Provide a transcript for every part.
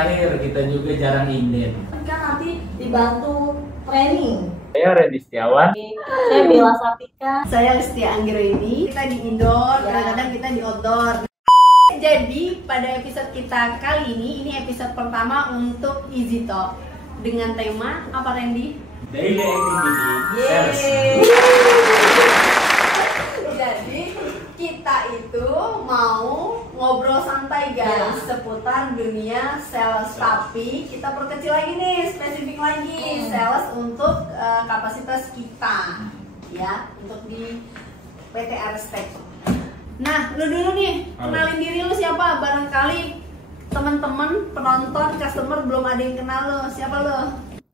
terakhir kita juga jarang inden. Kan nanti dibantu training. Saya Randy Setiawan. Saya Bella Sapika. Saya Listia Anggiroini. Kita di indoor, kadang-kadang kita di outdoor. Jadi pada episode kita kali ini episode pertama untuk Easy Talk dengan tema apa, Randy? Daily activity sales. Jadi kita itu mau ngobrol santai guys seputar dunia sales, tapi kita perkecil lagi nih, spesifik lagi sales untuk kapasitas kita ya, untuk di PT Arestek. Nah, lu dulu nih, kenalin diri lu siapa? Barangkali teman-teman, penonton, customer belum ada yang kenal lu. Siapa lu?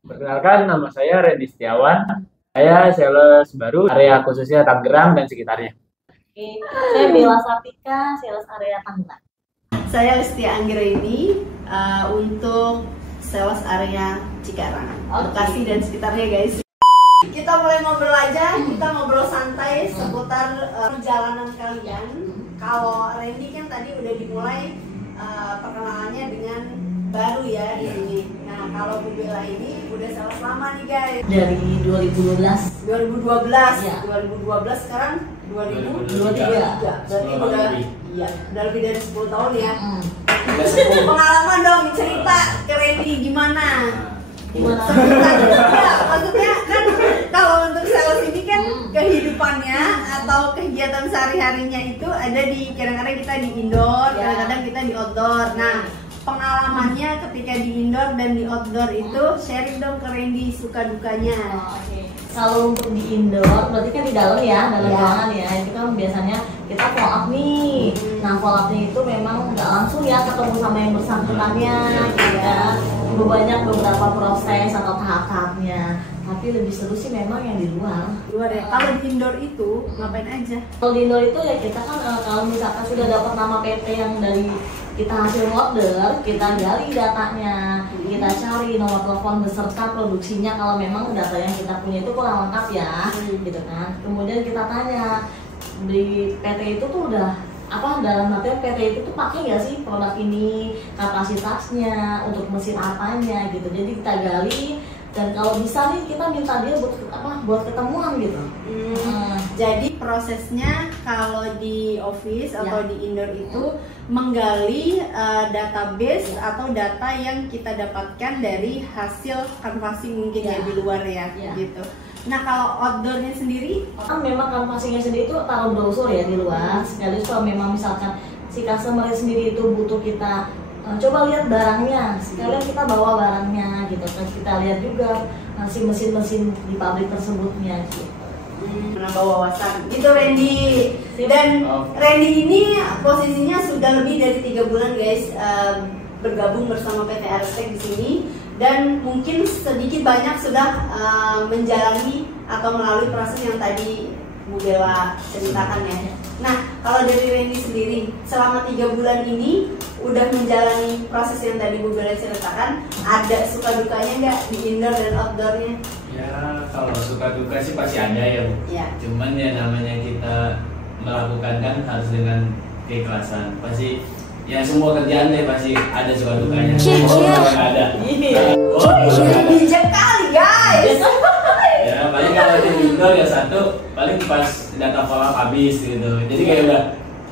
Perkenalkan, nama saya Randy Setiawan. Saya sales baru area khususnya Tangerang dan sekitarnya. Saya Bella Sapika, sales area Tangerang. Saya Listia Anggiroini untuk sales area Cikarang, Bekasi dan sekitarnya guys. Kita mulai ngobrol aja, kita ngobrol santai seputar perjalanan kalian. Kalau Randy kan tadi udah dimulai perkenalannya dengan baru ya di sini. Nah, kalau Bu Bella ini udah sales lama nih guys. Dari 2012. 2012, Ya. 2012 sekarang 2023. Berarti udah lebih dari 10 tahun ya. Udah 10. Pengalaman dong, cerita ke Randy gimana? Gimana? Maksudnya kan kalau untuk sales ini kan kehidupannya atau kegiatan sehari-harinya itu ada di, kadang-kadang kita di indoor, kadang-kadang kita di outdoor. Nah, pengalamannya ketika di indoor dan di outdoor itu sharing dong ke Randy suka dukanya. Kalau untuk di indoor berarti kan di dalam ya, dalam ruangan ya. Itu kan biasanya kita follow up nih. Nah, follow up-nya itu memang nggak langsung ya ketemu sama yang bersangkutannya gitu ya. Banyak beberapa proses atau tahap-tahapnya. Tapi lebih seru sih memang yang di luar. Luar ya. Kalau di indoor itu ngapain aja? Kalau di indoor itu ya kita kan kalau misalkan sudah dapat nama PT yang dari kita hasil order, kita gali datanya, kita cari nomor telepon beserta produksinya kalau memang data yang kita punya itu kurang lengkap ya, gitu kan. Kemudian kita tanya di PT itu tuh udah apa, dalam artian PT itu tuh pakai nggak sih produk ini, kapasitasnya, untuk mesin apanya gitu. Jadi kita gali. Dan kalau bisa nih kita minta dia buat ketemuan gitu. Jadi prosesnya kalau di office atau di indoor itu menggali database atau data yang kita dapatkan dari hasil canvassing mungkin ya di luar ya gitu. Nah, kalau outdoornya sendiri? Kan memang canvassingnya sendiri itu taruh brosur ya di luar. Sekali kalau memang misalkan si customer sendiri itu butuh kita coba lihat barangnya, sekalian kita bawa barangnya gitu kan, kita lihat juga si mesin-mesin di pabrik tersebutnya gitu. Menambah wawasan gitu Randy. Dan Randy ini posisinya sudah lebih dari 3 bulan guys bergabung bersama PT Arestek di sini, dan mungkin sedikit banyak sudah menjalani atau melalui proses yang tadi Bu Bella ceritakan ya. Nah, kalau dari Randy sendiri selama 3 bulan ini udah menjalani proses yang tadi Bu Bella ceritakan, ada suka dukanya nggak di indoor dan outdoornya? Ya, kalau suka duka sih pasti ada ya, Bu. Ya. Cuman ya namanya kita melakukan kan harus dengan keikhlasan. Pasti ya semua kerjaan deh pasti ada suka dukanya. Nggak ada. Bijak kali guys. Ya, paling kalau di indoor ya satu, paling pas data follow up habis gitu. Jadi kayak udah,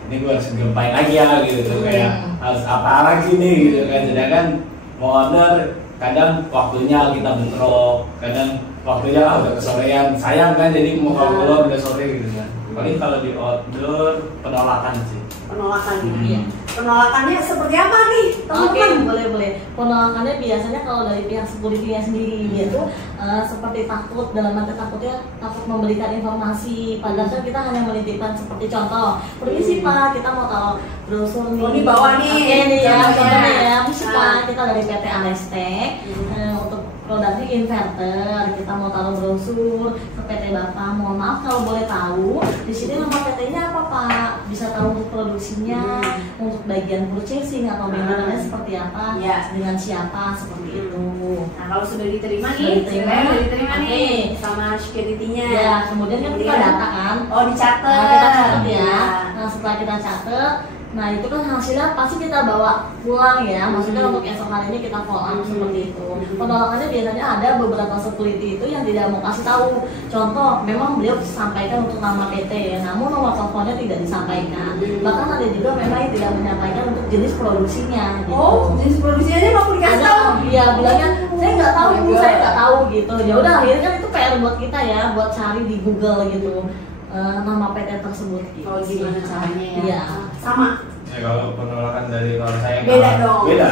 ini gue harus gempain lagi ya gitu, kayak harus apa lagi nih gitu kan. Sedangkan mau order kadang waktunya kita bentrok, kadang waktunya udah kesorean, sayang kan, jadi mau keluar udah sore gitu kan. Paling kalau di outdoor penolakan sih. Penolakannya. Penolakannya seperti apa nih, teman-teman? Boleh. Penolakannya biasanya kalau dari pihak security-nya sendiri dia tuh seperti takut, dalam arti takutnya takut memberikan informasi. Padahal kan kita hanya menitipkan seperti contoh, permisi Pak, kita mau tahu brosur nih. Oh, di bawah nih. Oke nih ya, contohnya ya, permisi Ah. Pak, kita dari PT Arestek untuk produknya inverter, kita mau taruh brosur ke PT Bapak. Mohon maaf kalau boleh tahu, di sini nama PT-nya apa Pak? Bisa tahu untuk produksinya, untuk bagian purchasing atau maintenance seperti apa, dengan siapa, seperti itu. Nah, kalau sudah diterima Sudah nih, diterima. sudah diterima Oke. nih sama security-nya. Ya, kemudian kan kita data kan. Oh, dicatat. Nah, kita catat ya. Iya. Nah, setelah kita catat, Nah itu kan hasilnya pasti kita bawa pulang ya, maksudnya untuk esok harinya kita follow up seperti itu. Penolakannya biasanya ada beberapa security itu yang tidak mau kasih tahu. Contoh, memang beliau sampaikan untuk nama PT ya, namun nomor teleponnya tidak disampaikan. Bahkan ada juga memang yang tidak menyampaikan untuk jenis produksinya. Gitu. Oh, jenis produksinya aja mau dikasih tahu? Iya, bilangnya saya nggak tahu, saya nggak tahu gitu. Ya udah, akhirnya kan itu PR buat kita ya, buat cari di Google gitu. Nama PT tersebut gitu. Oh, gimana caranya ya? Iya. Sama. Ya kalau penolakan dari kalau saya Beda dong. Beda.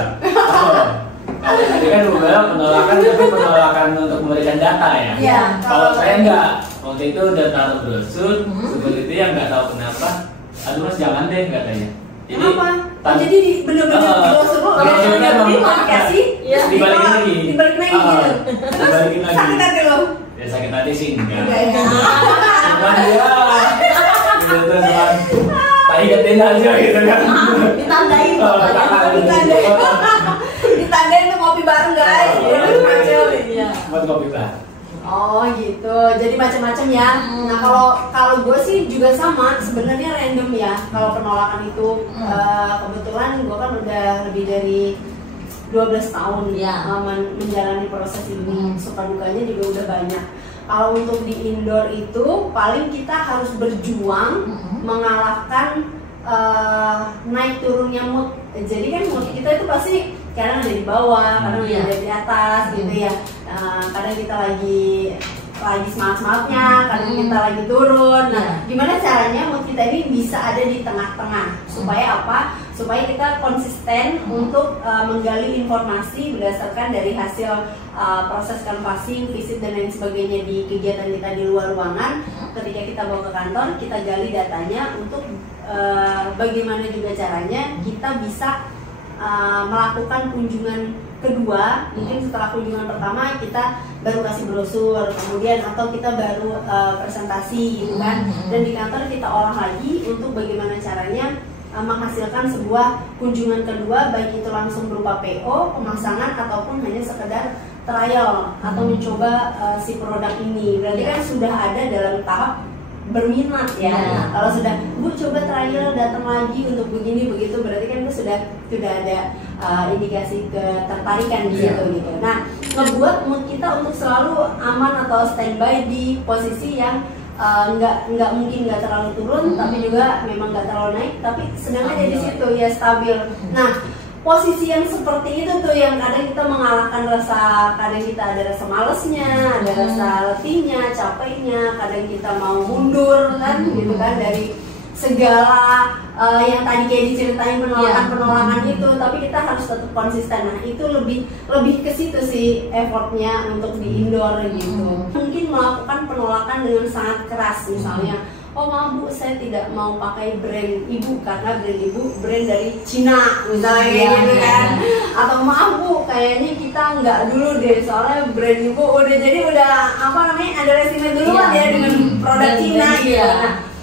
Kalau tadi kan gue bilang penolakan tapi penolakan untuk memberikan data ya. Iya. Kalau saya enggak, waktu itu udah taruh brosur, security yang nggak tahu kenapa, aduh mas jangan deh katanya. Kenapa? Jadi bener-bener brosur lu dikasih, dibalikin lagi. Dibalikin lagi gitu. Dibalikin lagi. Sakit hati lo? Ya sakit hati sih enggak. Enggak ya. Cuman dia gitu cuman tak ingetin aja gitu kan. Ditandain ditandain tuh kopi bareng guys. Iya. Buat kopi bareng. Oh gitu, jadi macam-macam ya. Nah kalau gue sih juga sama, sebenarnya random ya. Kalau penolakan itu kebetulan gue kan udah lebih dari 12 tahun menjalani proses ini, suka dukanya juga udah banyak. Kalau untuk di indoor itu paling kita harus berjuang mengalahkan naik turunnya mood. Jadi kan mood kita itu pasti kadang ada di bawah, kadang ada di atas gitu ya. Kadang kita lagi semangat-semangatnya, kadang kita lagi turun. Nah, gimana caranya mood kita ini bisa ada di tengah-tengah supaya apa? Supaya kita konsisten untuk menggali informasi berdasarkan dari hasil proses canvassing, visit dan lain sebagainya di kegiatan kita di luar ruangan. Ketika kita bawa ke kantor, kita gali datanya untuk bagaimana juga caranya kita bisa melakukan kunjungan kedua. Mungkin setelah kunjungan pertama kita baru kasih brosur, kemudian atau kita baru presentasi gitu kan. Dan di kantor kita olah lagi untuk bagaimana caranya menghasilkan sebuah kunjungan kedua, baik itu langsung berupa PO, pemasangan ataupun hanya sekedar trial atau mencoba si produk ini. Berarti kan sudah ada dalam tahap berminat ya. Nah, kalau sudah Bu coba trial datang lagi untuk begini begitu, berarti kan itu sudah ada indikasi ketertarikan di situ gitu. Nah, ngebuat mood kita untuk selalu aman atau standby di posisi yang nggak mungkin nggak terlalu turun, tapi juga memang nggak terlalu naik, tapi sedang aja di situ ya, stabil. Nah, posisi yang seperti itu tuh yang kadang kita mengalahkan kadang kita ada rasa malesnya, ada rasa letihnya, capeknya, kadang kita mau mundur kan gitu kan dari segala yang tadi kayak diceritain penolakan itu, tapi kita harus tetap konsisten. Nah, itu lebih ke situ sih effortnya untuk di indoor gitu. Mungkin melakukan penolakan dengan sangat keras, misalnya oh maaf Bu, saya tidak mau pakai brand ibu karena brand ibu brand dari Cina misalnya gitu kan. Atau maaf Bu, kayaknya kita nggak dulu deh soalnya brand ibu udah apa namanya ada resimen duluan ya dengan produk Cina gitu.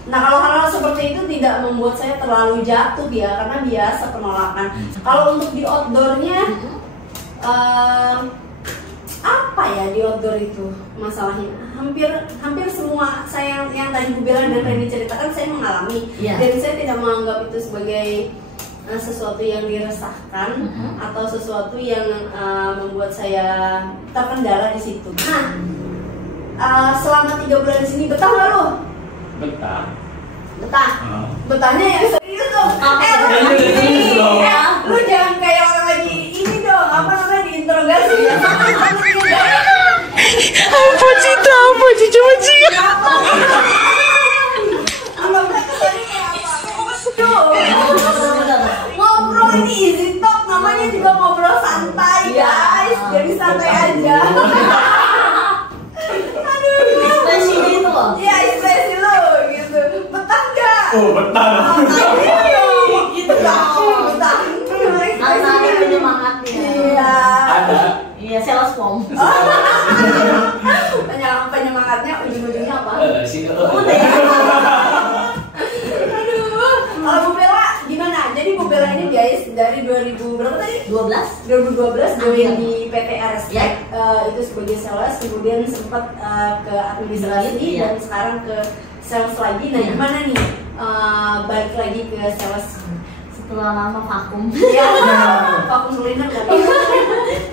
Nah kalau hal-hal seperti itu tidak membuat saya terlalu jatuh ya, karena biasa penolakan. Kalau untuk di outdoornya apa ya di outdoor itu masalahnya? Hampir semua saya yang tadi Bu Bella dan Randy ceritakan saya mengalami, dan saya tidak menganggap itu sebagai sesuatu yang diresahkan atau sesuatu yang membuat saya terkendala di situ. Nah, selama 3 bulan di sini betah nggak lo? Betah. Betahnya yang serius dong. Lu jangan kayak orang lagi ini dong, apa namanya diinterogasi ya. Apa sih coba sih. Ngobrol ini easy talk, namanya juga ngobrol santai guys, jadi santai aja. Ekspresi itu loh. Iya, ekspresi lo gitu. Betah nggak? Oh betah. Gitu betah. Ada penyemangatnya. Iya. Ada. Iya, sales form. Penyemangatnya ujung-ujungnya apa? Kalau Bu Bella gimana? Jadi Bu Bella ini guys dari 2000 berapa tadi? 2012 join di PT Aerospace itu sebagai sales, kemudian sempat ke administrasi dan sekarang ke sales lagi. Nah gimana nih balik lagi ke sales? setelah lama vakum. Iya, vakum kuliner kan.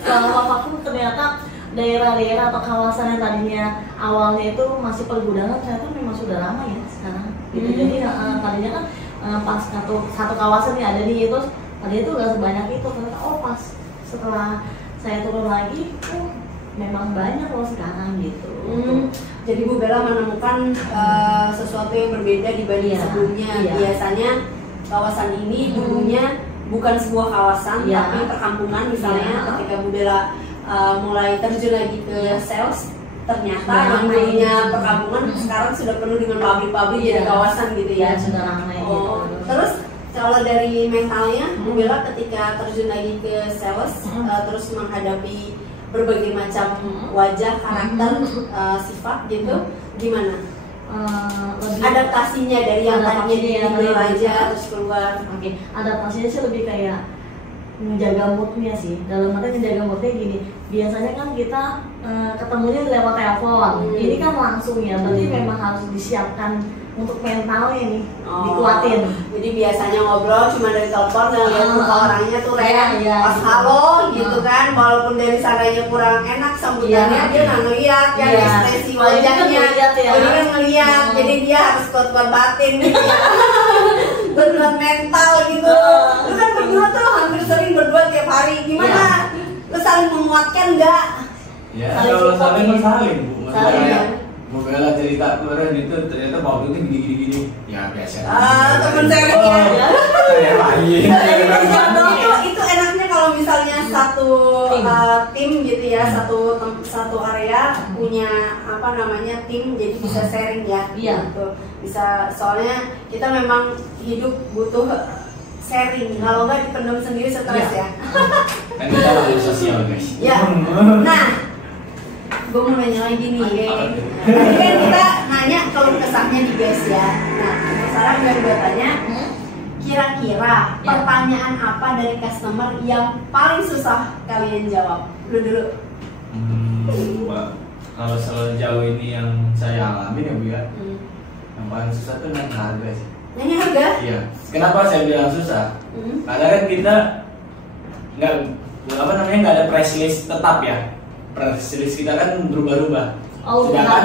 Setelah lama vakum ternyata daerah-daerah atau kawasan yang tadinya awalnya itu masih pergudangan ternyata memang sudah ramai ya sekarang. Gitu. Jadi tadinya kan pas satu kawasan nih ada nih itu tadinya itu nggak sebanyak itu, ternyata pas setelah saya turun lagi memang banyak loh sekarang gitu. Jadi Bu Bella menemukan sesuatu yang berbeda dibanding sebelumnya. Biasanya kawasan ini dulunya bukan sebuah kawasan tapi perkampungan misalnya. Ketika Bu Bella mulai terjun lagi ke sales, ternyata yang dulunya perkampungan sekarang sudah penuh dengan pabrik-pabrik jadi kawasan gitu ya. Sudah ramai gitu. Terus kalau dari mentalnya Bu Bella ketika terjun lagi ke sales terus menghadapi berbagai macam wajah, karakter, sifat gitu, gimana? Adaptasinya dari yang tadinya di aja terus keluar. Oke, adaptasinya sih lebih kayak menjaga moodnya sih. Dalam arti menjaga moodnya gini, biasanya kan kita ketemunya lewat telepon, ini kan langsung ya, berarti memang harus disiapkan untuk mentalnya nih, dikuatin. Jadi biasanya ngobrol cuma dari telepon, ngeliat muka orangnya tuh pas halo gitu kan, walaupun dari sananya kurang enak sambutannya, dia nggak ngeliat ya ekspresi wajahnya. Dia kan ngeliat, jadi dia harus kuat-kuat batin gitu ya. Berbuat mental gitu. Lu kan berdua tuh hampir sering berdua tiap hari, gimana? Lu saling menguatkan nggak? Ya, kalau saling Bu. Bu Bella cerita kemarin itu ternyata waktu itu gini. Ya biasa. Temen saya ya. Saya lain. Itu enaknya kalau misalnya satu tim gitu ya, satu area punya apa namanya tim, jadi bisa sharing ya. Gitu. Bisa, soalnya kita memang hidup butuh sharing, kalau nggak dipendam sendiri stres ya. Kan kita harus sosial guys. Ya. Nah, gue mau nanya lagi nih, tadi kan kita nanya kalau kesahnya nih guys ya. Nah, sekarang gue tanya, kira-kira pertanyaan apa dari customer yang paling susah kalian jawab? Lu dulu. Kalau sejauh ini yang saya alami ya Bu ya, yang paling susah tuh nanya harga sih. Nanya harga? Iya. Kenapa saya bilang susah? Karena kan kita nggak ada price list tetap ya. Price list kita kan berubah-ubah. Sedangkan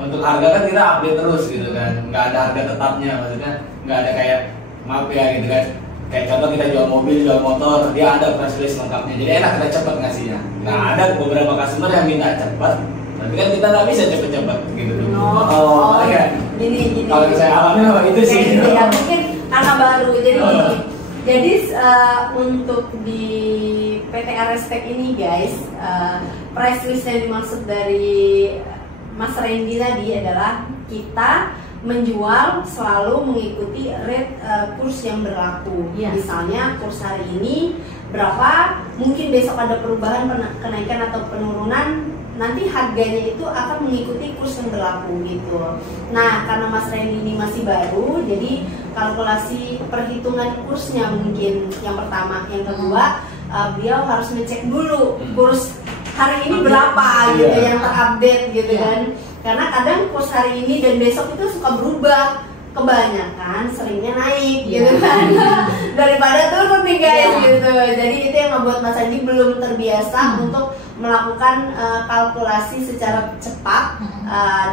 untuk harga kan kita update terus gitu kan. Nggak ada harga tetapnya, maksudnya nggak ada kayak maaf ya gitu kan. Kayak contoh kita jual mobil, jual motor, dia ada price list lengkapnya. Jadi enak kita cepat ngasihnya. Nah ada beberapa customer yang minta cepat, tapi kan kita nggak bisa cepet-cepet gitu. Gini. Kalau saya alami apa itu sih? Ya mungkin karena baru jadi gini. Jadi untuk di PT Arestek ini guys, price list yang dimaksud dari Mas Randy tadi adalah kita menjual selalu mengikuti rate kurs yang berlaku. Misalnya kurs hari ini berapa, mungkin besok ada perubahan, kenaikan atau penurunan, nanti harganya itu akan mengikuti kurs yang berlaku gitu. Nah, karena Mas Randy ini masih baru, jadi kalkulasi perhitungan kursnya mungkin yang pertama, yang kedua beliau harus ngecek dulu kurs hari ini berapa gitu, yang terupdate gitu kan. Karena kadang kurs hari ini dan besok itu suka berubah, kebanyakan seringnya naik gitu kan. Daripada turun nih guys gitu. Jadi itu yang membuat Mas Andi belum terbiasa untuk melakukan kalkulasi secara cepat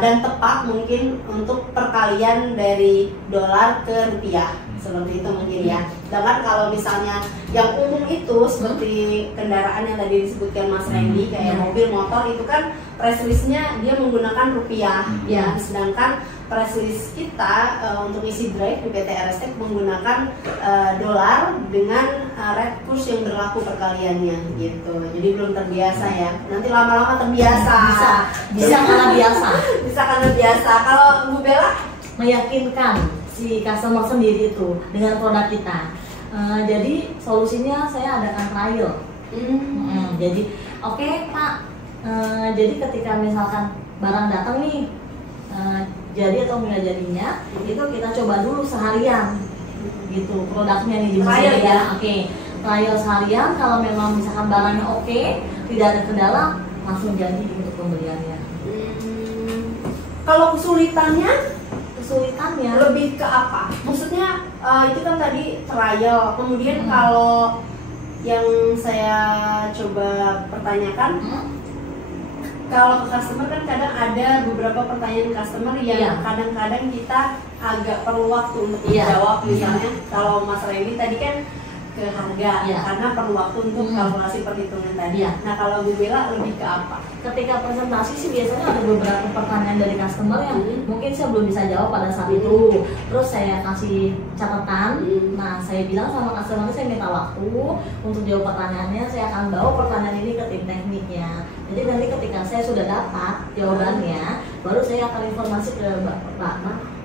dan tepat mungkin untuk perkalian dari dolar ke rupiah, seperti itu mungkin ya. Sedangkan kalau misalnya yang umum itu seperti kendaraan yang tadi disebutkan Mas Randy, kayak mobil, motor, itu kan price listnya dia menggunakan rupiah ya. Sedangkan price list kita untuk isi drive di PT Arestek menggunakan dolar dengan rate kurs yang berlaku perkaliannya gitu. Jadi belum terbiasa ya. Nanti lama-lama terbiasa. Bisa karena biasa. Bisa karena biasa. Kalau Bu Bella meyakinkan si customer sendiri itu dengan produk kita. Jadi solusinya saya adakan trial. Jadi oke, Pak. Jadi ketika misalkan barang datang nih, jadi atau nggak jadinya, itu kita coba dulu seharian gitu produknya nih di trial ya. Trial seharian, kalau memang misalkan barangnya oke, tidak ada kendala, langsung jadi untuk pembeliannya. Kalau kesulitannya kesulitannya. Lebih ke apa? Maksudnya itu kan tadi trial, kemudian kalau yang saya coba pertanyakan, kalau ke customer kan kadang ada beberapa pertanyaan customer yang kadang-kadang kita agak perlu waktu untuk menjawab. Misalnya kalau Mas Randy tadi kan ke harga, karena perlu waktu untuk kalkulasi perhitungan tadi. Nah kalau Bu Bella lebih ke apa? Ketika presentasi sih biasanya ada beberapa pertanyaan dari customer yang mungkin saya belum bisa jawab pada saat itu. Terus saya kasih catatan. Nah saya bilang sama customer, saya minta waktu untuk jawab pertanyaannya. Saya akan bawa pertanyaan ini ke tim tekniknya. Jadi nanti ketika saya sudah dapat jawabannya, baru saya akan informasi ke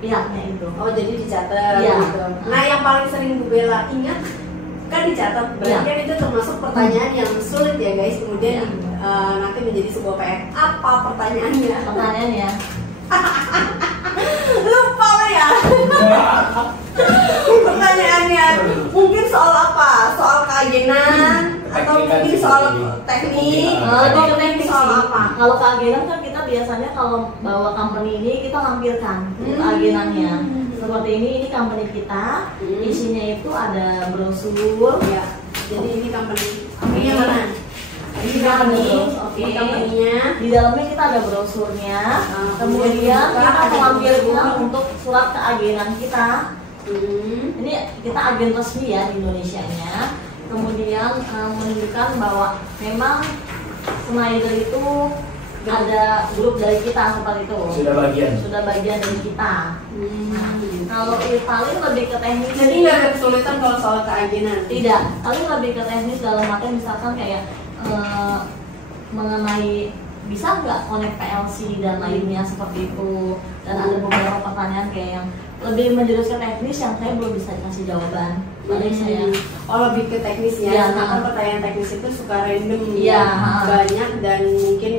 pihaknya itu. Oh jadi dicatat gitu. Nah yang paling sering Bu Bella ingat kan dicatat, berarti kan itu termasuk pertanyaan yang sulit ya guys, kemudian nanti menjadi sebuah PR. Apa pertanyaannya? Pertanyaannya lupa lo ya. Pertanyaannya mungkin soal apa? Soal keagenan atau mungkin soal teknik? Lebih ke teknik soal sih. apa? Kalau keagenan kan kita biasanya kalau bawa company ini kita lampirkan keagenannya. Seperti ini company kita, isinya itu ada brosur. Ya. Jadi ini company-nya mana? Ini company, company-nya. Di dalamnya kita ada brosurnya. Kemudian kita melampirkan untuk surat keagenan kita. Ini kita agen resmi ya di Indonesia-nya. Kemudian menunjukkan bahwa memang Schneider itu ada grup dari kita seperti itu. Sudah bagian dari kita. Nah, kalau paling lebih ke teknis. Jadi nggak ada kesulitan kalau soal keagenan? Tidak, paling lebih ke teknis dalam artian misalkan kayak mengenai bisa nggak connect PLC dan lainnya seperti itu. Dan ada beberapa pertanyaan kayak yang lebih menjurus ke teknis yang saya belum bisa kasih jawaban. Paling saya lebih ke teknis ya. Karena pertanyaan teknis itu suka random, banyak dan mungkin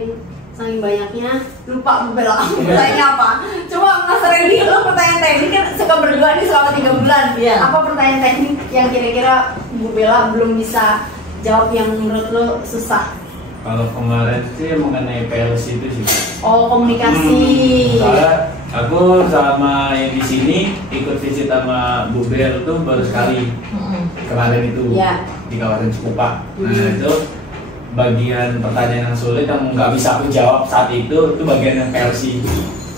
saking banyaknya lupa Bu Bella pertanyaannya apa. Coba Mas Randy, lo pertanyaan teknik kan suka berdua nih selama 3 bulan. Apa pertanyaan teknik yang kira-kira Bu Bella belum bisa jawab yang menurut lo susah? Kalau kemarin sih mengenai PLC itu sih. Oh, komunikasi. Soalnya aku sama yang di sini ikut visit sama Bu Bel tuh baru sekali kemarin itu di kawasan Cikupa. Nah itu bagian pertanyaan yang sulit yang nggak bisa aku jawab saat itu bagian yang PLC.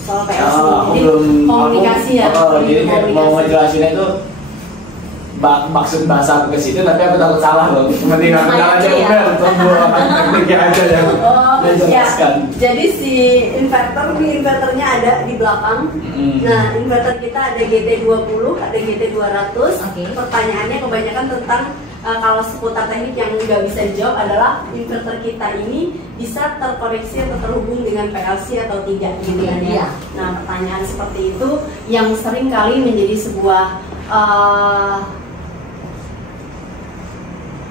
Soal PLC. Jadi komunikasi ya. Jadi kayak mau ngejelasinnya itu maksud bahasa aku ke situ, tapi aku takut salah loh. Mending aku bilang aja untuk tekniknya aja ya. Jadi si inverternya ada di belakang. Nah, inverter kita ada GT20, ada GT200. Pertanyaannya kebanyakan tentang kalau seputar teknik yang nggak bisa dijawab adalah inverter kita ini bisa terkoneksi atau terhubung dengan PLC atau tidak gitu kan ya. Nah, pertanyaan seperti itu yang sering kali menjadi sebuah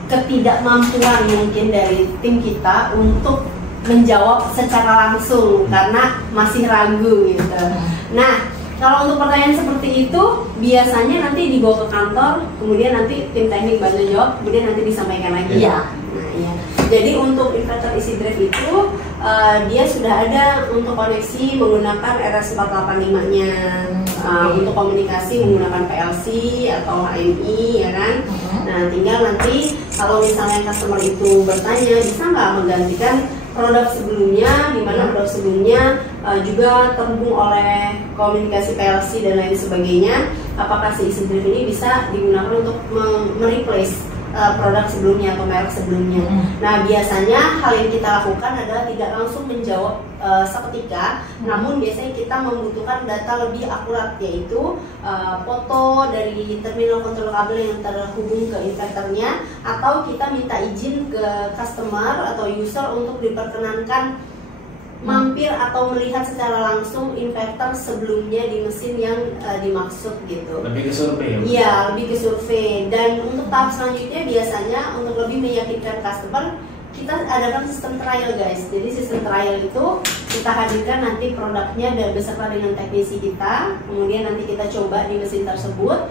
ketidakmampuan mungkin dari tim kita untuk menjawab secara langsung karena masih ragu gitu. Nah, kalau untuk pertanyaan seperti itu biasanya nanti dibawa ke kantor, kemudian nanti tim teknik bantu jawab, kemudian nanti disampaikan lagi. Nah, iya. Jadi untuk inverter isi drive itu dia sudah ada untuk koneksi menggunakan RS485-nya. Untuk komunikasi menggunakan PLC atau HMI ya kan. Nah, tinggal nanti kalau misalnya customer itu bertanya bisa nggak menggantikan produk sebelumnya, di mana produk sebelumnya juga terhubung oleh komunikasi PLC dan lain sebagainya, apakah si isi drive ini bisa digunakan untuk mereplace produk sebelumnya atau merek sebelumnya. Nah, biasanya hal yang kita lakukan adalah tidak langsung menjawab seketika, namun biasanya kita membutuhkan data lebih akurat, yaitu foto dari terminal kontrol kabel yang terhubung ke inverternya, atau kita minta izin ke customer atau user untuk diperkenankan mampir atau melihat secara langsung inverter sebelumnya di mesin yang dimaksud gitu. Lebih ke survei ya? Iya, lebih ke survei. Dan untuk tahap selanjutnya biasanya untuk lebih meyakinkan customer, kita adakan sistem trial guys. Jadi sistem trial itu kita hadirkan nanti produknya dan beserta dengan teknisi kita, kemudian nanti kita coba di mesin tersebut,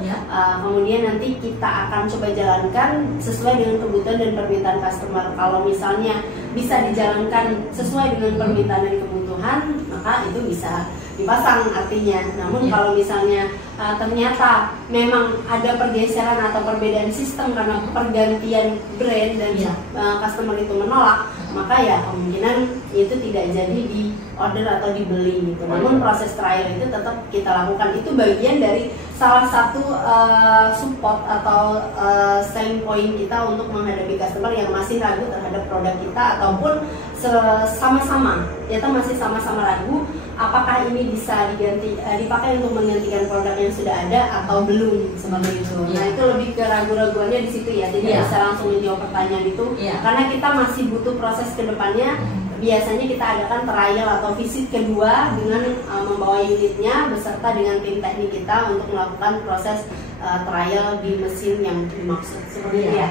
kemudian nanti kita akan coba jalankan sesuai dengan kebutuhan dan permintaan customer. Kalau misalnya bisa dijalankan sesuai dengan permintaan dan kebutuhan, maka maka itu bisa dipasang artinya. Namun kalau misalnya ternyata memang ada pergeseran atau perbedaan sistem karena pergantian brand dan customer itu menolak, maka ya kemungkinan itu tidak jadi di order atau dibeli gitu. Namun proses trial itu tetap kita lakukan. Itu bagian dari salah satu support atau selling point kita untuk menghadapi customer yang masih ragu terhadap produk kita ataupun sama-sama kita masih sama-sama ragu apakah ini bisa dipakai untuk menggantikan produk yang sudah ada atau belum, seperti itu. Nah itu lebih ke ragu-raguannya di situ ya, tidak bisa langsung menjawab pertanyaan itu karena kita masih butuh proses ke depannya. Biasanya kita adakan trial atau visit kedua dengan membawa unitnya beserta dengan tim teknik kita untuk melakukan proses trial di mesin yang dimaksud, seperti itu ya.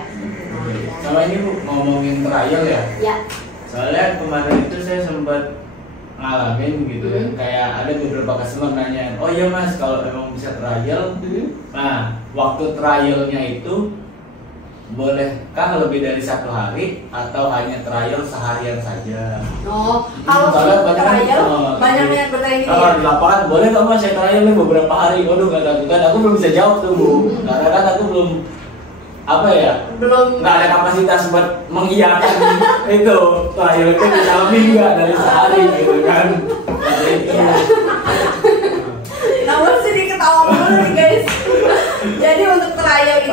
Kalau ini ngomongin trial ya, soalnya kemarin itu saya sempat ngalamin gitu kan, kayak ada beberapa customer nanya, oh iya mas kalau emang bisa trial, nah waktu trialnya itu bolehkah lebih dari 1 hari atau hanya trial seharian saja? Oh, kalau trial banyak yang bertanya ini. Kalau di lapangan boleh nggak mas saya trial nih beberapa hari? Waduh nggak, aku belum bisa jawab tuh bu, karena kan aku belum nggak ada kapasitas buat mengiyakan itu trial itu bisa lebih nggak dari sehari gitu kan? Namun sedih ketawa dulu nih guys. Jadi untuk trial itu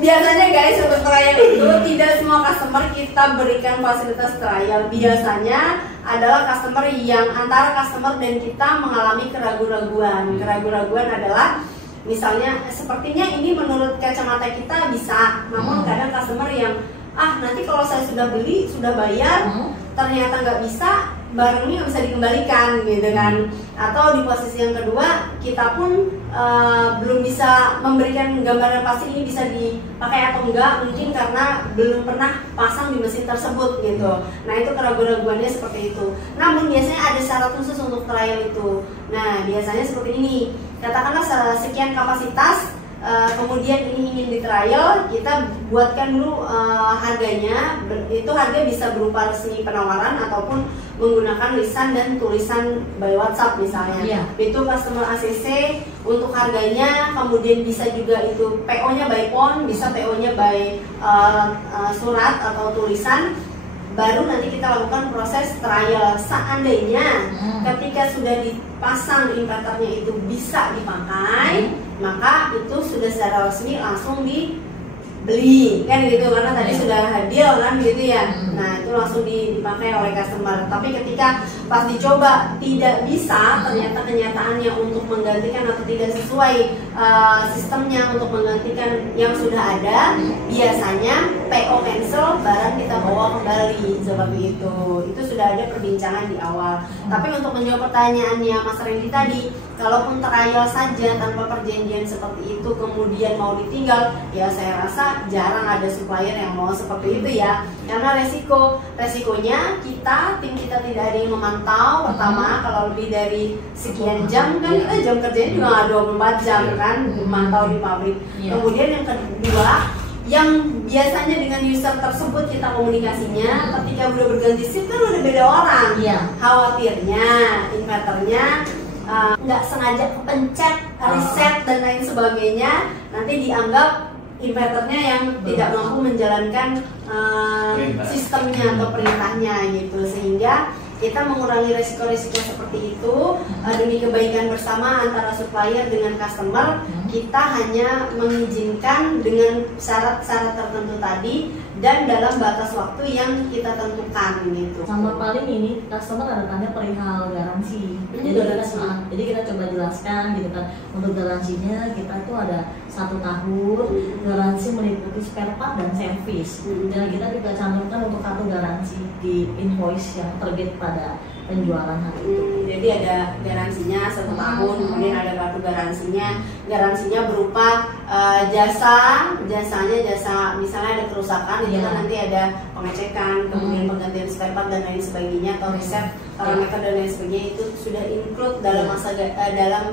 biasanya guys untuk trial itu tidak semua customer kita berikan fasilitas trial. Biasanya adalah customer yang antara customer dan kita mengalami keraguan-raguan. Keraguan-raguan adalah misalnya sepertinya ini menurut kacamata kita bisa, namun kadang customer yang nanti kalau saya sudah beli sudah bayar ternyata nggak bisa, barangnya nggak bisa dikembalikan gitu kan. Atau di posisi yang kedua kita pun belum bisa memberikan gambaran pasti ini bisa dipakai atau enggak, mungkin karena belum pernah pasang di mesin tersebut gitu. Nah itu keraguan-raguannya seperti itu. Namun biasanya ada syarat khusus untuk trial itu. Nah biasanya seperti ini, katakanlah sekian kapasitas, kemudian ini ingin di trial, kita buatkan dulu harganya. Itu harga bisa berupa resmi penawaran ataupun menggunakan lisan dan tulisan by WhatsApp misalnya. Itu customer ACC untuk harganya, kemudian bisa juga itu PO-nya by phone, bisa PO-nya by surat atau tulisan. Baru nanti kita lakukan proses trial. Seandainya ketika sudah dipasang inverternya itu bisa dipakai, maka itu sudah secara resmi langsung dibeli kan gitu, karena tadi sudah deal kan gitu ya. Nah itu langsung dipakai oleh customer. Tapi ketika pas dicoba tidak bisa, ternyata kenyataannya untuk menggantikan atau tidak sesuai sistemnya untuk menggantikan yang sudah ada, biasanya PO cancel, barang kita bawa kembali seperti itu. Itu sudah ada perbincangan di awal. Tapi untuk menjawab pertanyaannya Mas Randy tadi, kalaupun trial saja tanpa perjanjian seperti itu kemudian mau ditinggal, ya saya rasa jarang ada supplier yang mau seperti itu ya. Karena resikonya tim kita tidak ada yang memantau. Pertama, kalau lebih dari sekian jam kan kita jam kerjanya juga nggak 24 jam kan memantau di pabrik. Kemudian yang kedua, yang biasanya dengan user tersebut kita komunikasinya ketika udah berganti shift kan udah beda orang. Khawatirnya inverternya nggak sengaja kepencet, reset dan lain sebagainya, nanti dianggap inverternya yang tidak mampu menjalankan sistemnya atau perintahnya gitu, sehingga kita mengurangi resiko-resiko seperti itu demi kebaikan bersama antara supplier dengan customer. Kita hanya mengizinkan dengan syarat-syarat tertentu tadi dan dalam batas waktu yang kita tentukan gitu. Sama paling ini customer ada tanya perihal garansi. Jadi kita coba jelaskan gitu kan, untuk garansinya kita itu ada 1 tahun, garansi meliputi spare part dan servis. Dan kita juga cantumkan untuk kartu garansi di invoice yang terbit pada penjualan hari itu. Jadi ada garansinya 1 tahun, kemudian ada kartu garansinya berupa jasanya misalnya ada kerusakan, itu kan nanti ada pengecekan, kemudian penggantian spare part dan lain sebagainya, atau reset parameter dan lain sebagainya, itu sudah include dalam dalam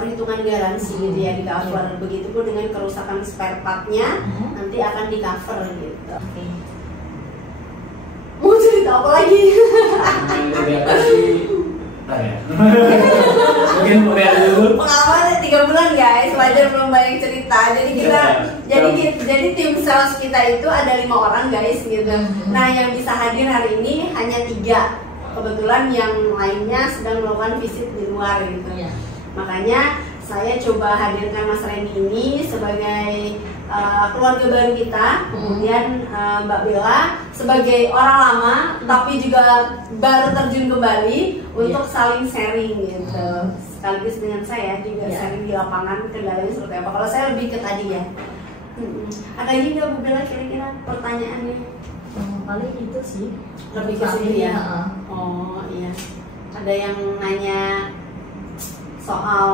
perhitungan garansi gitu ya, di cover. Begitupun dengan kerusakan spare partnya nanti akan di cover gitu. Mau cerita apalagi. Lebih apa sih? Ntar ya. Mungkin mulai dulu. Pengalaman 3 bulan guys, wajar belum banyak cerita. Jadi tim sales kita itu ada 5 orang guys gitu. Nah yang bisa hadir hari ini hanya 3. Kebetulan yang lainnya sedang melakukan visit di luar gitu. Makanya saya coba hadirkan Mas Randy ini sebagai keluarga baru kita, kemudian Mbak Bella sebagai orang lama tapi juga baru terjun kembali untuk saling sharing gitu. Sekaligus dengan saya juga sharing di lapangan kendalanya seperti apa. Kalau saya lebih ke tadi ya. Ada lagi nggak Bu Bella kira-kira pertanyaannya? Paling itu sih. Lebih ke sini ya. Oh iya. Ada yang nanya soal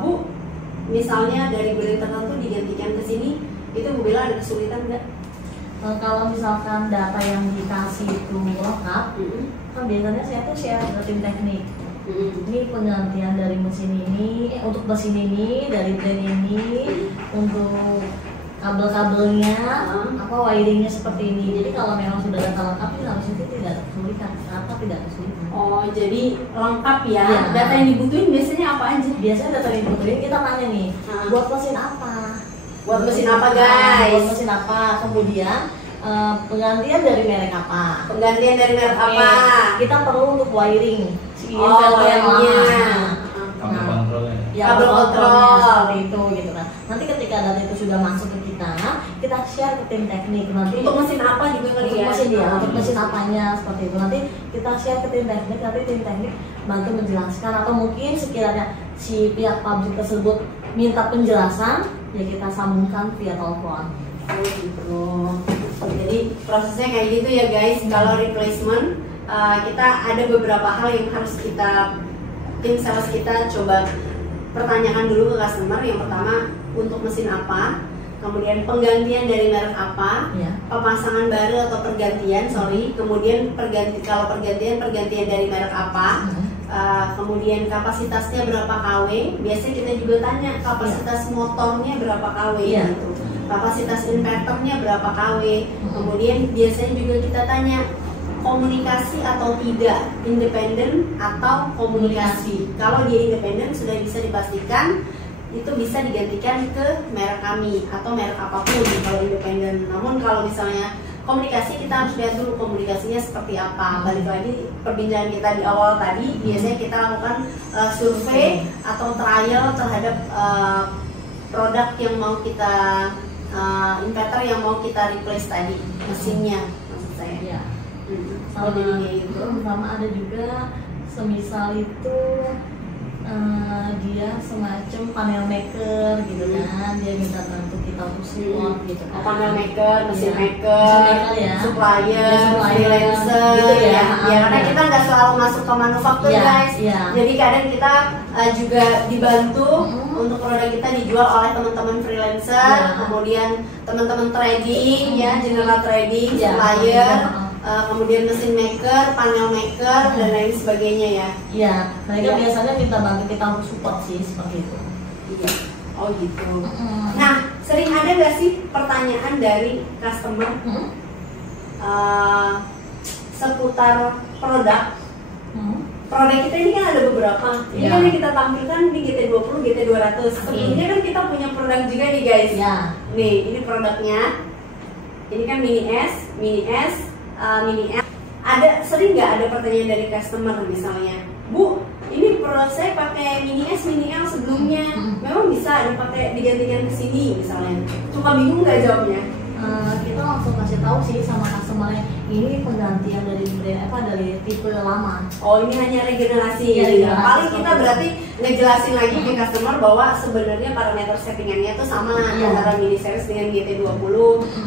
Bu, misalnya dari brand tertentu digantikan ke sini, itu Bu Bella ada kesulitan nggak? Kalau misalkan data yang dikasih itu lengkap, kan biasanya saya tuh share ke tim teknik. Ini penggantian dari mesin ini, untuk mesin ini, dari brand ini, untuk kabel-kabelnya, wiringnya seperti ini. Jadi kalau memang sudah data lengkap, itu harusnya tidak kesulitan. Kenapa tidak kesulitan? Oh, jadi lengkap ya. Data yang dibutuhin biasanya apa aja? Biasanya data yang dibutuhin kita tanya nih, buat mesin apa? Buat mesin apa guys? Buat mesin apa? Kemudian penggantian dari merek apa? Penggantian dari merek apa? Kita perlu untuk wiring. Wiringnya. Kabel kontrolnya. Ya, kabel kontrol seperti itu gitu kan. Nanti ketika data itu sudah masuk ke kita share ke tim teknik. Nanti untuk mesin apa juga kali ya? Mesin ya, untuk mesin apanya seperti itu. Nanti kita share ke tim teknik, nanti tim teknik bantu menjelaskan atau mungkin sekiranya si pihak pabrik tersebut minta penjelasan, ya kita sambungkan via telepon. Oh gitu. Jadi prosesnya kayak gitu ya guys. Kalau replacement kita ada beberapa hal yang harus kita tim sales kita coba pertanyakan dulu ke customer. Yang pertama untuk mesin apa, kemudian penggantian dari merek apa, pemasangan baru atau pergantian, kemudian kalau pergantian dari merek apa, kemudian kapasitasnya berapa kW. Biasanya kita juga tanya kapasitas motornya berapa kW gitu, kapasitas inverternya berapa kW. Kemudian biasanya juga kita tanya komunikasi atau tidak, independen atau komunikasi. Kalau dia independen sudah bisa dipastikan itu bisa digantikan ke merek kami atau merek apapun kalau independen. Namun kalau misalnya komunikasi, kita harus lihat dulu komunikasinya seperti apa. Balik lagi perbincangan kita di awal tadi, biasanya kita lakukan survei atau trial terhadap produk yang mau kita inverter yang mau kita replace tadi, mesinnya maksud saya. Sama ada juga semisal itu dia semacam panel maker gitu kan, dia minta bantu kita untuk support gitu kan. Panel maker, mesin maker, supplier, freelancer gitu ya. Karena kita nggak selalu masuk ke manufaktur guys. Jadi kadang kita juga dibantu untuk produk kita dijual oleh teman-teman freelancer, kemudian teman-teman trading general trading, supplier. Kemudian mesin maker, panel maker, dan lain sebagainya ya. Iya, mereka biasanya minta bantu kita untuk support sih, seperti itu. Iya. Oh gitu. Nah, sering ada nggak sih pertanyaan dari customer seputar produk? Produk kita ini kan ada beberapa. Ini kan yang kita tampilkan di GT20, GT200. Sebelumnya kan kita punya produk juga nih guys. Nih, ini produknya. Ini kan Mini S, Mini S. Ada sering nggak ada pertanyaan dari customer misalnya, Bu, ini produk saya pakai Mini S, Mini L sebelumnya, memang bisa digantikan ke sini misalnya. Suka bingung nggak jawabnya? Kita langsung kasih tahu sih sama customernya, ini penggantian dari tipe lama. Oh, ini hanya regenerasi. Paling kita berarti ngejelasin lagi ke customer bahwa sebenarnya parameter settingannya itu sama antara Mini Series dengan GT20,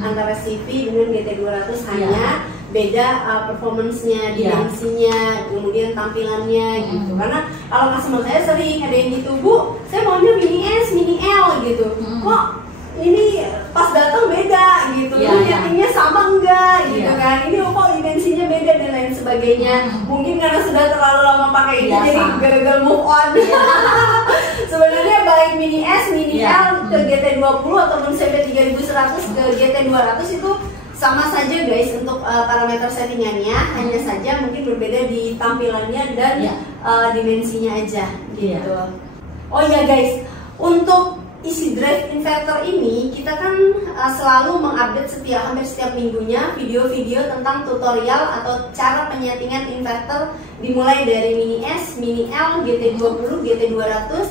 antara CV dengan GT200, hanya beda performance-nya, dimensinya, kemudian tampilannya gitu. Karena kalau customer saya sering ada yang gitu, Bu, saya maunya Mini S, Mini L gitu. Kok ini pas datang beda gitu, nyetingnya sama enggak gitu kan, ini kok dimensinya beda dan lain sebagainya. Mungkin karena sudah terlalu lama pakai ini jadi gagal move on. Sebenarnya baik Mini S, Mini L ke GT20 ataupun CB3100 ke GT200 itu sama saja guys untuk parameter settingannya, hanya saja mungkin berbeda di tampilannya dan dimensinya aja gitu. Oh iya guys, untuk isi drive inverter ini kita kan selalu mengupdate hampir setiap minggunya video-video tentang tutorial atau cara penyetingan inverter dimulai dari mini S, mini L, GT20, GT200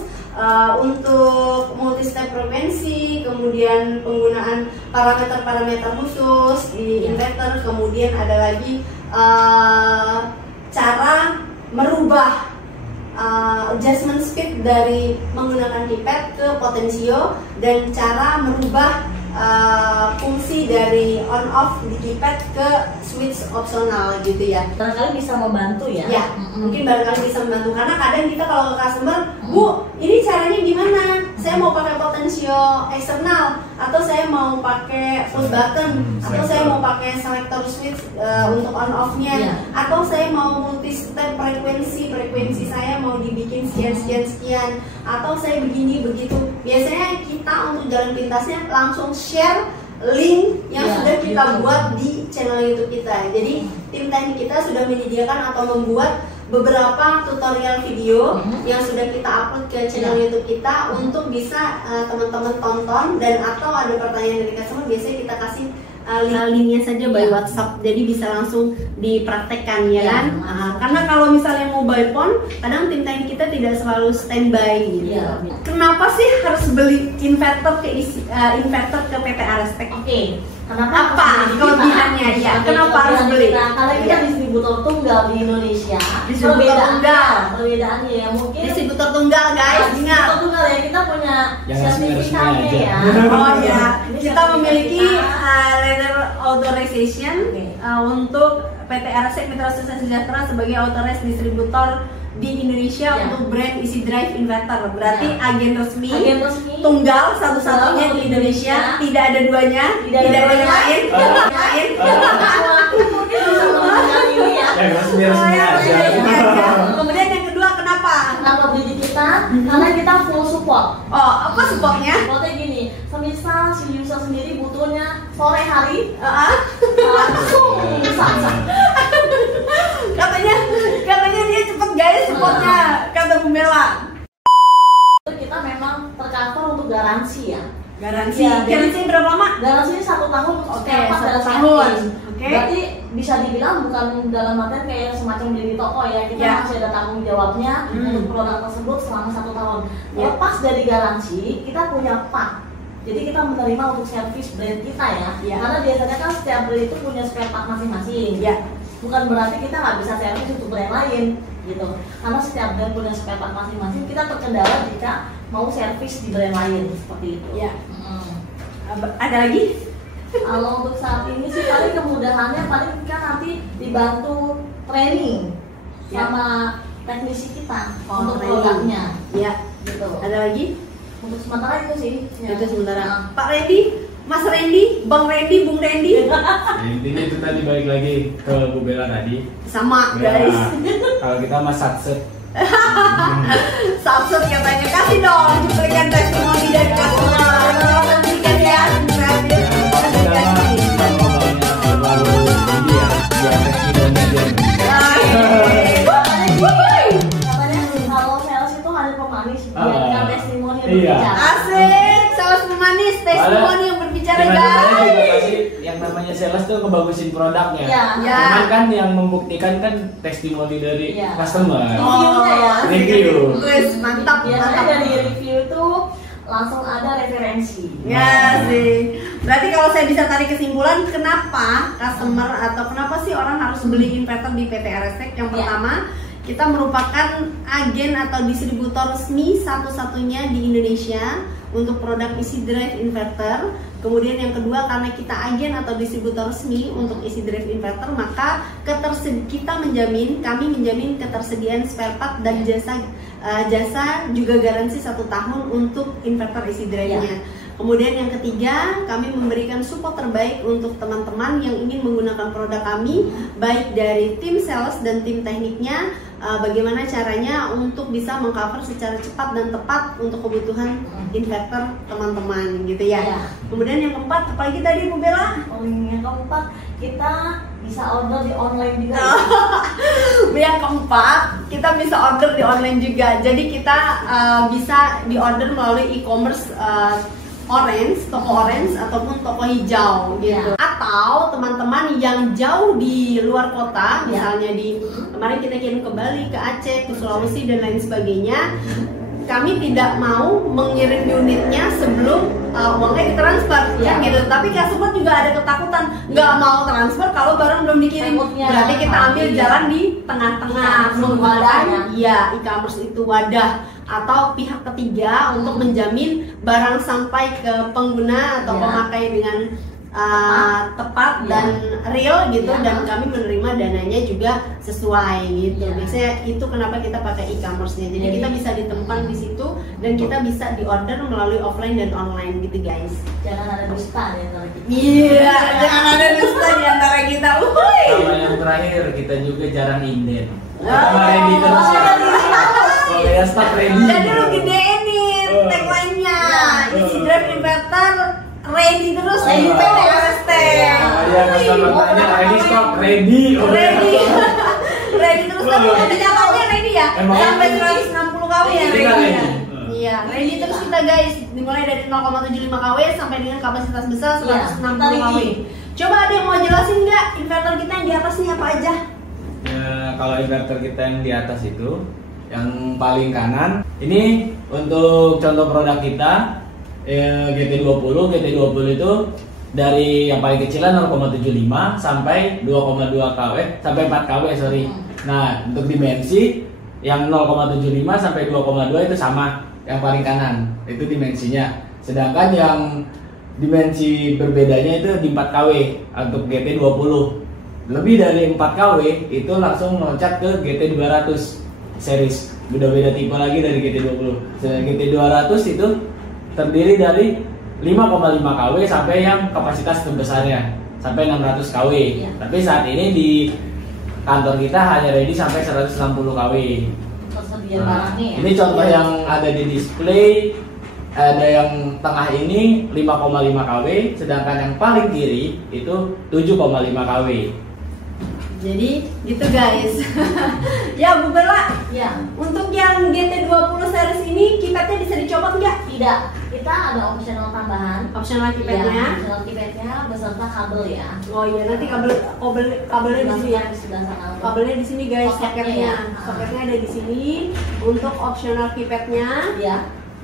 untuk multi-step frekuensi, kemudian penggunaan parameter-parameter khusus di inverter, kemudian ada lagi cara merubah adjustment speed dari menggunakan keypad ke potensio, dan cara merubah fungsi dari on off di keypad ke switch opsional gitu ya. Barangkali bisa membantu ya. Ya, mungkin barangkali bisa membantu karena kadang kita kalau ke customer, Bu, ini caranya gimana? Saya mau pakai potensio eksternal, atau saya mau pakai push button, atau saya mau pakai selector switch untuk on off-nya, atau saya mau multi step frekuensi saya mau dibikin sekian, atau saya begini begitu. Biasanya kita untuk jalan pintasnya langsung share link yang sudah kita buat di channel YouTube kita. Jadi tim teknik kita sudah menyediakan atau membuat beberapa tutorial video yang sudah kita upload ke channel YouTube kita untuk bisa teman-teman tonton, dan atau ada pertanyaan dari customer biasanya kita kasih linknya saja by WhatsApp, jadi bisa langsung dipraktekkan ya kan. Karena kalau misalnya mau by phone, kadang tim teknik kita tidak selalu standby gitu. Kenapa sih harus beli inverter ke PT Arestek? Kenapa kelebihannya? Kenapa harus beli? Karena kita distributor tunggal di Indonesia. Perbedaannya ya mungkin distributor tunggal guys, ingat. Distributor tunggal ya, kita punya sertifikatnya ya. Oh ya, kita memiliki letter authorization untuk PT Arestek Mitra Usaha Sejahtera sebagai authorized distributor di Indonesia untuk brand easy drive inverter. Berarti agen resmi tunggal satu-satunya di Indonesia, tidak ada duanya, tidak ada yang lain. Kemudian yang kedua, kenapa beli di kita? Karena kita full support. Oh, apa supportnya? Supportnya gini, semisal si user sendiri butuhnya sore hari, langsung bisa. Katanya dia cepet guys supportnya, kata Bu Mela. Kita memang tercover untuk garansi ya. Garansi berapa lama? Garansinya 1 tahun. Oke, 1 tahun. Berarti bisa dibilang bukan dalam artian kayak semacam beli toko ya. Kita masih ada tanggung jawabnya untuk produk tersebut selama 1 tahun. Lepas dari garansi, kita punya pak. Jadi kita menerima untuk servis brand kita ya. Karena biasanya kan setiap brand itu punya spare part masing-masing. Bukan berarti kita nggak bisa servis untuk brand lain gitu. Karena setiap brand punya spare part masing-masing. Kita terkendala jika mau servis di brand lain seperti itu. Ada lagi? Kalau untuk saat ini sih paling kemudahannya paling kan nanti dibantu training sama teknisi kita untuk produknya. Gitu. Ada lagi? Untuk sementara itu sih. Itu sementara. Pak Randy, Mas Randy, Bang Randy, Bung Randy. Intinya itu tadi balik lagi ke Bu Bella tadi. Sama guys. Kalau kita mas satset. Satset katanya, kasih dong cuplikan testimoni dari customer. Nantikan ya. Kalau sales itu ada pemanis, biarkan testimoni berbicara. Asik, sales pemanis, testimoni yang berbicara guys. Yang namanya sales tuh ngebagusin produknya. Cuman kan yang membuktikan kan testimoni dari customer. Reviewnya ya. Review. Mantap. Biasanya dari review itu langsung ada referensi. Ya sih. Berarti kalau saya bisa tarik kesimpulan, kenapa customer atau kenapa sih orang harus beli inverter di PT Arestek? Yang pertama, kita merupakan agen atau distributor resmi satu-satunya di Indonesia untuk produk easy drive inverter. Kemudian yang kedua, karena kita agen atau distributor resmi untuk easy drive inverter, maka kami menjamin ketersediaan spare part dan jasa juga garansi 1 tahun untuk inverter easy drive-nya. Kemudian yang ketiga, kami memberikan support terbaik untuk teman-teman yang ingin menggunakan produk kami, baik dari tim sales dan tim tekniknya, bagaimana caranya untuk bisa mengcover secara cepat dan tepat untuk kebutuhan inverter teman-teman gitu ya. Kemudian yang keempat, apalagi tadi Bu Bella? Yang keempat, kita bisa order di online juga. Yang keempat, kita bisa order di online juga. Jadi kita bisa di order melalui e-commerce orange, toko orange ataupun toko hijau gitu. Atau teman-teman yang jauh di luar kota, misalnya di kemarin kita kirim ke Bali, ke Aceh, ke Sulawesi dan lain sebagainya, kami tidak mau mengirim unitnya sebelum uangnya ditransfer, kan gitu. Tapi customer juga ada ketakutan, nggak mau transfer kalau barang belum dikirim. Berarti kita ambil jalan di tengah-tengah, menggunakan e-commerce itu wadah atau pihak ketiga untuk menjamin barang sampai ke pengguna atau pemakai dengan tepat dan real gitu, dan kami menerima dananya juga sesuai gitu. Biasanya itu kenapa kita pakai e-commerce-nya. Jadi kita bisa ditemukan di situ dan kita bisa diorder melalui offline dan online gitu guys. Jangan ada dusta di antara kita. Iya, jangan ada dusta di antara kita. Sama yang terakhir, kita juga jarang inden. Kita ready terus ya. Pokoknya stop ready. Jadi lu gedein nih tagline-nya. Isi drive inverter ready terus di PT RST. Iya, customer tanya ready stop, ready. Ready terus tapi nanti nyatanya ready ya. Sampai 160 kW ya ready. Iya, ready terus kita guys. Dimulai dari 0,75 kW sampai dengan kapasitas besar 160 kW. Coba ada yang mau jelasin nggak inverter kita yang di atas nih apa aja? Ya, kalau inverter kita yang di atas itu, yang paling kanan ini untuk contoh produk kita GT20. GT20 itu dari yang paling kecilan 0,75 sampai 2,2 kW sampai 4 kW sorry. Nah, untuk dimensi yang 0,75 sampai 2,2 itu sama yang paling kanan, itu dimensinya. Sedangkan yang dimensi berbedanya itu di 4 kW untuk GT20. Lebih dari 4 kW itu langsung loncat ke GT200 series. Udah beda tipe lagi dari GT20. Sedangkan GT200 itu terdiri dari 5,5 kW sampai yang kapasitas terbesarnya sampai 600 kW. Tapi saat ini di kantor kita hanya ready sampai 160 kW. Nah, ini contoh yang ada di display. Ada yang tengah ini 5,5 kW, sedangkan yang paling kiri itu 7,5 kW. Jadi gitu guys. Ya Bu Bella, untuk yang GT20 series ini kipetnya bisa dicopot nggak? Tidak, kita ada opsional tambahan. Opsional kipetnya? Opsional kipetnya beserta kabel ya. Oh iya, nanti kabelnya di sini ya. Kabelnya di sini guys, soketnya ada di sini. Untuk opsional kipetnya.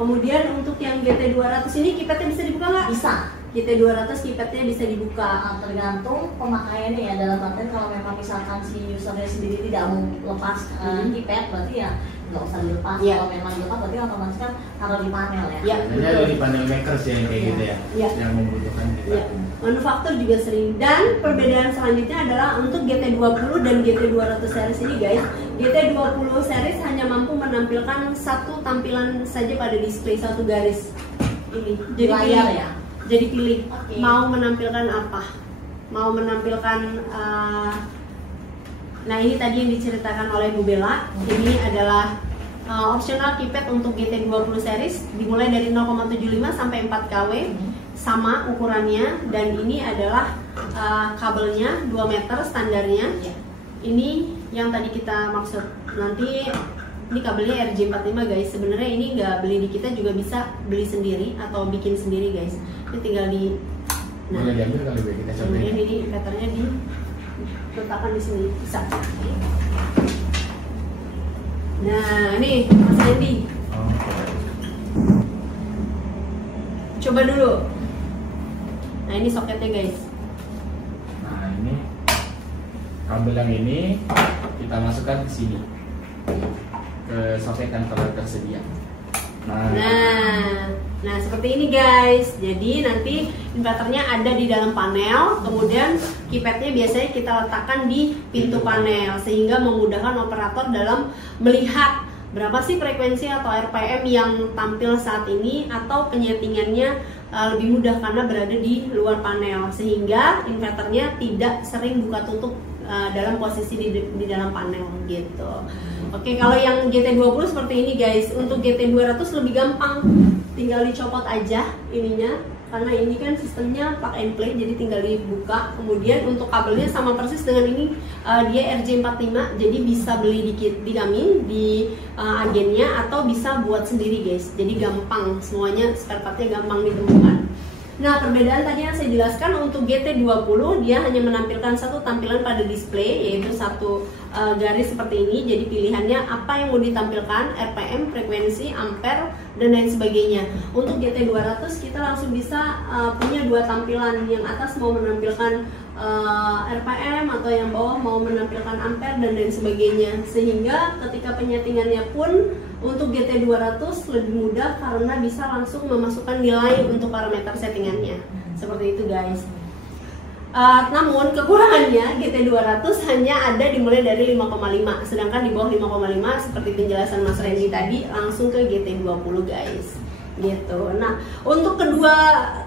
Kemudian untuk yang GT200 ini kipetnya bisa dibuka nggak? Bisa. GT200 kipetnya bisa dibuka. Tergantung pemakaiannya ya. Dalam artian kalau memang misalkan si usernya sendiri tidak mau lepas kipet, berarti ya nggak usah dilepas. Kalau memang dilepas berarti otomatis kan taruh di panel ya. Ini ada di panel makers ya kayak gitu ya. Yang membutuhkan kita. Manufaktur juga sering. Dan perbedaan selanjutnya adalah untuk GT20 dan GT200 series ini guys. GT20 series hanya mampu menampilkan satu tampilan saja pada display, satu garis ini. Jadi layar ya. Jadi pilih mau menampilkan apa. Mau menampilkan nah ini tadi yang diceritakan oleh Bu Bella. Ini adalah optional keypad untuk GT20 series dimulai dari 0,75 sampai 4 kW. Sama ukurannya, dan ini adalah kabelnya 2 meter standarnya. Ini yang tadi kita maksud. Nanti ini kabelnya RJ45 guys. Sebenarnya ini nggak beli di kita, juga bisa beli sendiri atau bikin sendiri guys. Ini tinggal di boleh diambil kali ya, kita cobain. Kemudian ini inverternya diletakkan di sini, bisa. Nah, ini Mas Andy. Coba dulu. Nah, ini soketnya guys. Nah, ini kabel yang ini kita masukkan ke sini, ke soket yang telah tersedia. Nah seperti ini guys. Jadi nanti inverternya ada di dalam panel, kemudian keypadnya biasanya kita letakkan di pintu panel sehingga memudahkan operator dalam melihat berapa sih frekuensi atau RPM yang tampil saat ini, atau penyetingannya lebih mudah karena berada di luar panel, sehingga inverternya tidak sering buka tutup dalam posisi di dalam panel gitu. Oke, kalau yang GT20 seperti ini guys. Untuk GT200 lebih gampang, tinggal dicopot aja ininya, karena ini kan sistemnya plug and play, jadi tinggal dibuka. Kemudian untuk kabelnya sama persis dengan ini, dia RJ45, jadi bisa beli di kami di agennya, atau bisa buat sendiri guys. Jadi gampang, semuanya spare partnya gampang ditemukan. Nah, perbedaan tadi yang saya jelaskan, untuk GT20 dia hanya menampilkan satu tampilan pada display, yaitu satu garis seperti ini. Jadi pilihannya apa yang mau ditampilkan, RPM, frekuensi, ampere, dan lain sebagainya. Untuk GT200 kita langsung bisa punya dua tampilan, yang atas mau menampilkan RPM, atau yang bawah mau menampilkan ampere dan lain sebagainya. Sehingga ketika penyetingannya pun untuk GT200 lebih mudah, karena bisa langsung memasukkan nilai untuk parameter settingannya. Seperti itu guys. Namun kekurangannya, GT200 hanya ada dimulai dari 5,5, sedangkan di bawah 5,5 seperti penjelasan Mas Randy tadi langsung ke GT20 guys gitu. Nah, untuk kedua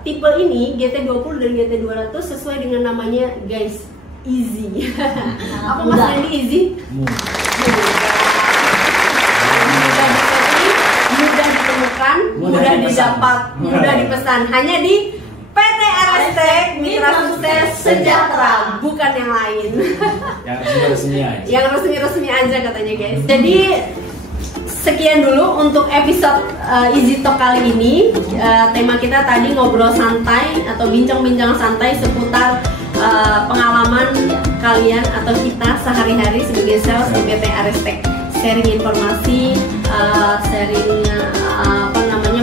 tipe ini, GT20 dan GT200, sesuai dengan namanya guys, easy. Apa Mas Randy easy? Mudah ditemukan, mudah didapat, mudah dipesan, hanya di PT Arestek Mitra Sukses Sejahtera, bukan yang lain. Yang resmi-resmi aja. Yang resmi-resmi aja katanya guys. Jadi sekian dulu untuk episode Easy Talk kali ini. Tema kita tadi ngobrol santai atau bincang-bincang santai seputar pengalaman kalian atau kita sehari-hari sebagai sales di PT Arestek. Sharing informasi, sharing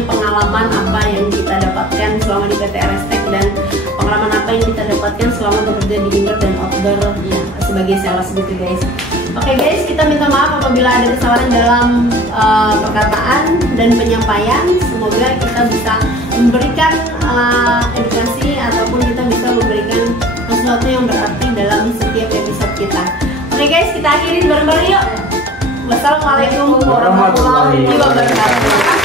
pengalaman apa yang kita dapatkan selama di PT Arestek, dan pengalaman apa yang kita dapatkan selama bekerja di indoor dan outdoor ya, sebagai sales gitu guys. Oke guys, kita minta maaf apabila ada kesalahan dalam perkataan dan penyampaian. Semoga kita bisa memberikan edukasi, ataupun kita bisa memberikan sesuatu yang berarti dalam setiap episode kita. Oke guys, kita akhirin bareng-bareng yuk. Wassalamualaikum warahmatullahi wabarakatuh.